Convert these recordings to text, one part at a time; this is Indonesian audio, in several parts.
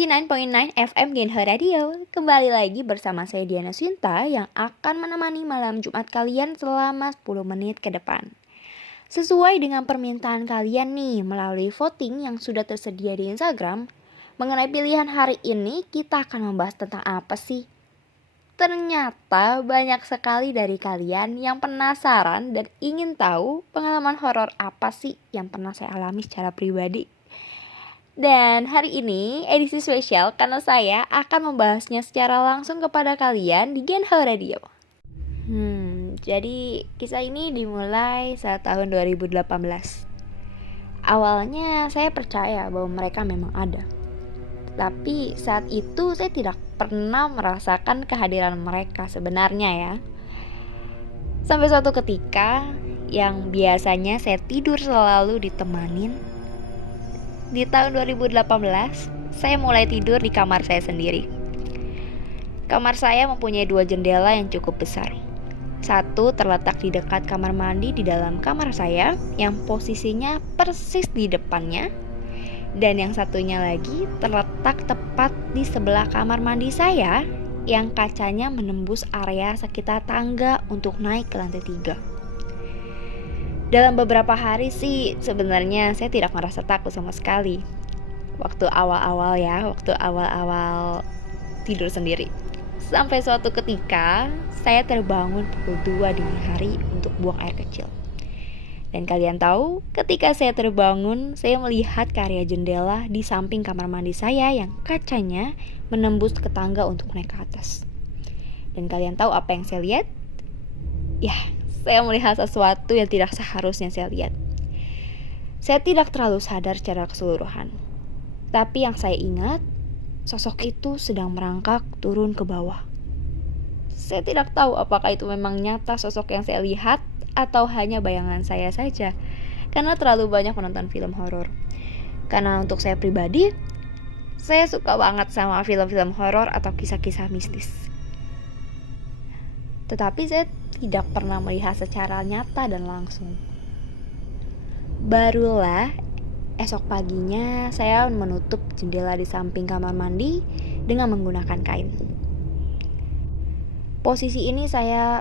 99.9 FM Genho Radio. Kembali lagi bersama saya Diana Sinta yang akan menemani malam Jumat kalian selama 10 menit ke depan. Sesuai dengan permintaan kalian nih melalui voting yang sudah tersedia di Instagram, mengenai pilihan hari ini kita akan membahas tentang apa sih? Ternyata banyak sekali dari kalian yang penasaran dan ingin tahu pengalaman horor apa sih yang pernah saya alami secara pribadi. Dan hari ini edisi spesial karena saya akan membahasnya secara langsung kepada kalian di Genho Radio. Jadi kisah ini dimulai saat tahun 2018. Awalnya saya percaya bahwa mereka memang ada. Tapi saat itu saya tidak pernah merasakan kehadiran mereka sebenarnya ya. Sampai suatu ketika yang biasanya saya tidur selalu ditemanin, di tahun 2018, saya mulai tidur di kamar saya sendiri. Kamar saya mempunyai 2 jendela yang cukup besar. Satu terletak di dekat kamar mandi di dalam kamar saya, yang posisinya persis di depannya. Dan yang satunya lagi terletak tepat di sebelah kamar mandi saya, yang kacanya menembus area sekitar tangga untuk naik ke lantai 3. Dalam beberapa hari sih sebenarnya saya tidak merasa takut sama sekali. Waktu awal-awal tidur sendiri. Sampai suatu ketika saya terbangun pukul 2 dini hari untuk buang air kecil. Dan kalian tahu, ketika saya terbangun, saya melihat ke area jendela di samping kamar mandi saya yang kacanya menembus ke tangga untuk naik ke atas. Dan kalian tahu apa yang saya lihat? Ya, saya melihat sesuatu yang tidak seharusnya saya lihat. Saya tidak terlalu sadar secara keseluruhan. Tapi yang saya ingat, sosok itu sedang merangkak turun ke bawah. Saya tidak tahu apakah itu memang nyata sosok yang saya lihat atau hanya bayangan saya saja. Karena terlalu banyak menonton film horor. Karena untuk saya pribadi, saya suka banget sama film-film horor atau kisah-kisah mistis. Tetapi saya tidak pernah melihat secara nyata dan langsung. Barulah esok paginya saya menutup jendela di samping kamar mandi dengan menggunakan kain. Posisi ini saya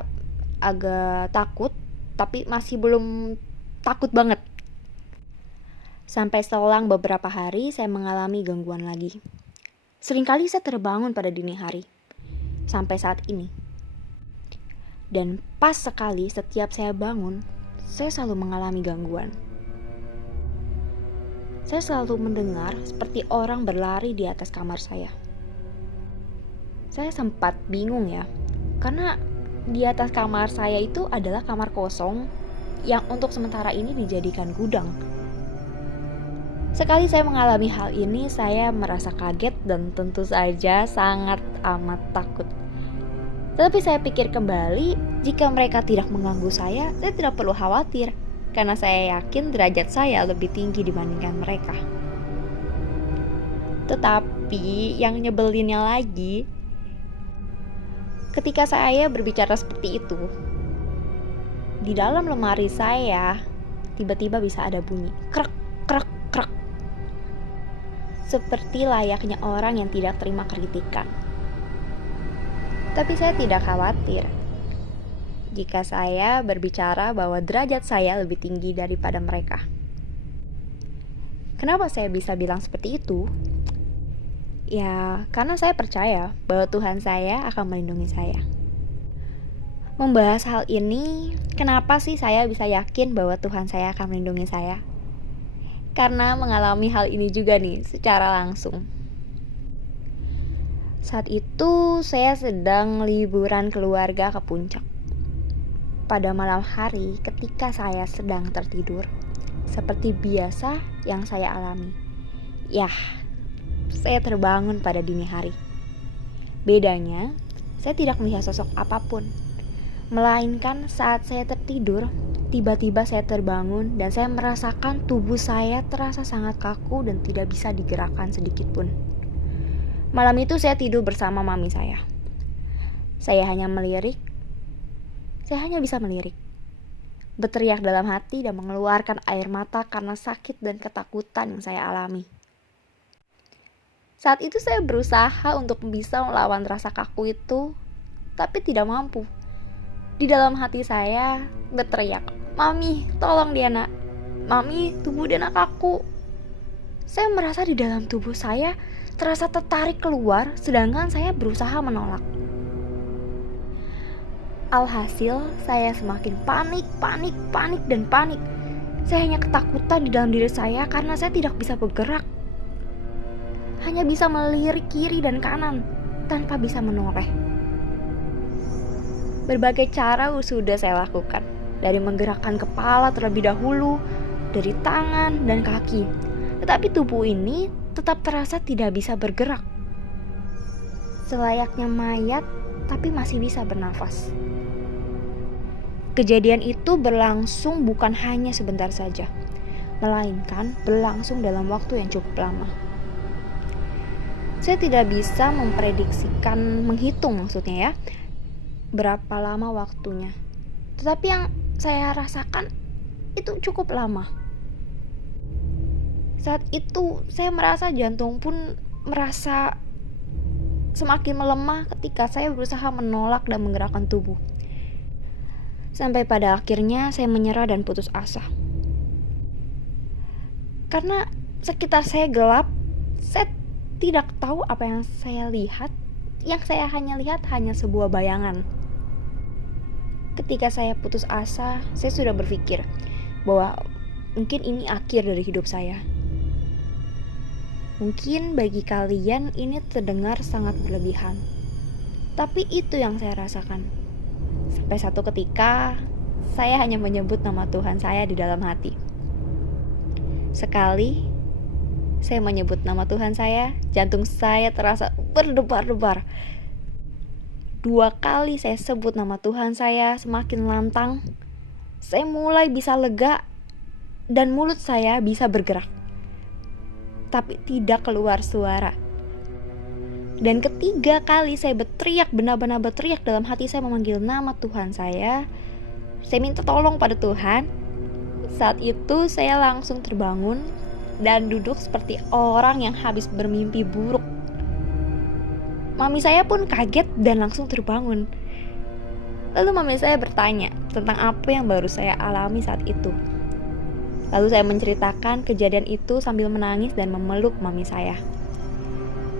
agak takut, tapi masih belum takut banget. Sampai selang beberapa hari saya mengalami gangguan lagi. Seringkali saya terbangun pada dini hari. Sampai saat ini. Dan pas sekali setiap saya bangun, saya selalu mengalami gangguan. Saya selalu mendengar seperti orang berlari di atas kamar saya. Saya sempat bingung ya, karena di atas kamar saya itu adalah kamar kosong yang untuk sementara ini dijadikan gudang. Sekali saya mengalami hal ini, saya merasa kaget dan tentu saja sangat amat takut. Tetapi saya pikir kembali, jika mereka tidak mengganggu saya tidak perlu khawatir. Karena saya yakin derajat saya lebih tinggi dibandingkan mereka. Tetapi yang nyebelinnya lagi, ketika saya berbicara seperti itu, di dalam lemari saya tiba-tiba bisa ada bunyi krek, krek, krek. Seperti layaknya orang yang tidak terima kritikan. Tapi saya tidak khawatir jika saya berbicara bahwa derajat saya lebih tinggi daripada mereka. Kenapa saya bisa bilang seperti itu? Ya, karena saya percaya bahwa Tuhan saya akan melindungi saya. Membahas hal ini, kenapa sih saya bisa yakin bahwa Tuhan saya akan melindungi saya? Karena mengalami hal ini juga nih, secara langsung. Saat itu saya sedang liburan keluarga ke puncak. Pada malam hari ketika saya sedang tertidur, seperti biasa yang saya alami. Yah, saya terbangun pada dini hari. Bedanya, saya tidak melihat sosok apapun. Melainkan saat saya tertidur, tiba-tiba saya terbangun dan saya merasakan tubuh saya terasa sangat kaku dan tidak bisa digerakkan sedikit pun. Malam itu saya tidur bersama mami saya. Saya hanya bisa melirik. Berteriak dalam hati dan mengeluarkan air mata karena sakit dan ketakutan yang saya alami. Saat itu saya berusaha untuk bisa melawan rasa kaku itu, tapi tidak mampu. Di dalam hati saya berteriak, "Mami, tolong Diana. Mami, tubuh Diana kaku." Saya merasa di dalam tubuh saya terasa tertarik keluar, sedangkan saya berusaha menolak. Alhasil, saya semakin panik. Saya hanya ketakutan di dalam diri saya karena saya tidak bisa bergerak. Hanya bisa melirik kiri dan kanan tanpa bisa menoleh. Berbagai cara sudah saya lakukan, dari menggerakkan kepala terlebih dahulu, dari tangan dan kaki. Tetapi tubuh ini tetap terasa tidak bisa bergerak. Selayaknya mayat, tapi masih bisa bernafas. Kejadian itu berlangsung bukan hanya sebentar saja, melainkan berlangsung dalam waktu yang cukup lama. Saya tidak bisa menghitung maksudnya ya, berapa lama waktunya. Tetapi yang saya rasakan itu cukup lama. Saat itu saya merasa jantung pun merasa semakin melemah ketika saya berusaha menolak dan menggerakkan tubuh. Sampai pada akhirnya saya menyerah dan putus asa. Karena sekitar saya gelap, saya tidak tahu apa yang saya lihat. Yang saya hanya lihat hanya sebuah bayangan. Ketika saya putus asa, saya sudah berpikir bahwa mungkin ini akhir dari hidup saya. Mungkin bagi kalian ini terdengar sangat berlebihan, tapi itu yang saya rasakan. Sampai satu ketika, saya hanya menyebut nama Tuhan saya di dalam hati. Sekali saya menyebut nama Tuhan saya, jantung saya terasa berdebar-debar. 2 kali saya sebut nama Tuhan saya semakin lantang. Saya mulai bisa lega dan mulut saya bisa bergerak, tapi tidak keluar suara. Dan ketiga kali saya berteriak, benar-benar berteriak dalam hati saya memanggil nama Tuhan saya. Saya minta tolong pada Tuhan. Saat itu saya langsung terbangun dan duduk seperti orang yang habis bermimpi buruk. Mami saya pun kaget dan langsung terbangun. Lalu mami saya bertanya tentang apa yang baru saya alami saat itu. Lalu saya menceritakan kejadian itu sambil menangis dan memeluk mami saya.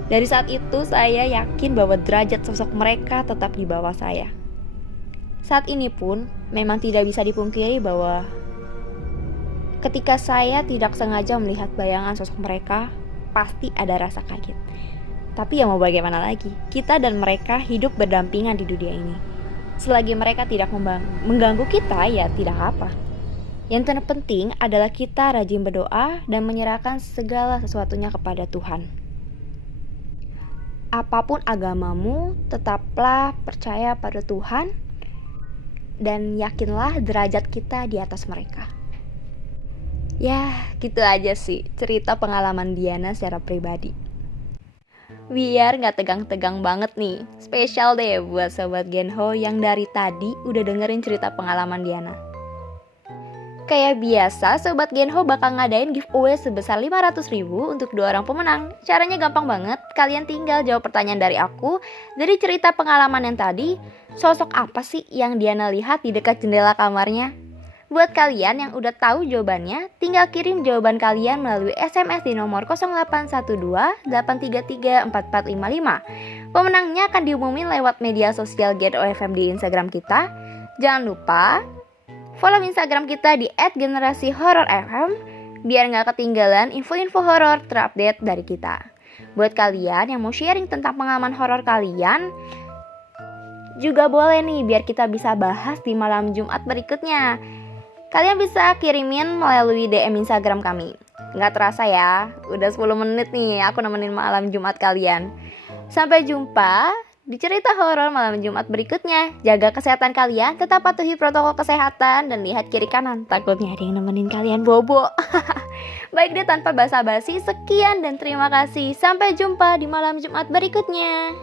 Dari saat itu saya yakin bahwa derajat sosok mereka tetap di bawah saya. Saat ini pun memang tidak bisa dipungkiri bahwa ketika saya tidak sengaja melihat bayangan sosok mereka, pasti ada rasa kaget. Tapi ya mau bagaimana lagi, kita dan mereka hidup berdampingan di dunia ini. Selagi mereka tidak mengganggu kita, ya tidak apa. Yang terpenting adalah kita rajin berdoa dan menyerahkan segala sesuatunya kepada Tuhan. Apapun agamamu, tetaplah percaya pada Tuhan dan yakinlah derajat kita di atas mereka. Ya, gitu aja sih cerita pengalaman Diana secara pribadi. Biar gak tegang-tegang banget nih, spesial deh buat Sobat Genho yang dari tadi udah dengerin cerita pengalaman Diana. Kayak biasa, Sobat Genho bakal ngadain giveaway sebesar 500.000 untuk 2 orang pemenang. Caranya gampang banget, kalian tinggal jawab pertanyaan dari aku. Dari cerita pengalaman yang tadi, sosok apa sih yang Diana lihat di dekat jendela kamarnya? Buat kalian yang udah tahu jawabannya, tinggal kirim jawaban kalian melalui SMS di nomor 0812 833 4455. Pemenangnya akan diumumin lewat media sosial Genho FM di Instagram kita. Jangan lupa follow Instagram kita di @generasihororfm biar gak ketinggalan info-info horor terupdate dari kita. Buat kalian yang mau sharing tentang pengalaman horor kalian, juga boleh nih biar kita bisa bahas di malam Jumat berikutnya. Kalian bisa kirimin melalui DM Instagram kami. Gak terasa ya, udah 10 menit nih aku nemenin malam Jumat kalian. Sampai jumpa di cerita horor malam Jumat berikutnya. Jaga kesehatan kalian, tetap patuhi protokol kesehatan, dan lihat kiri kanan, takutnya ada yang nemenin kalian bobo. Baik deh, tanpa basa-basi, sekian dan terima kasih. Sampai jumpa di malam Jumat berikutnya.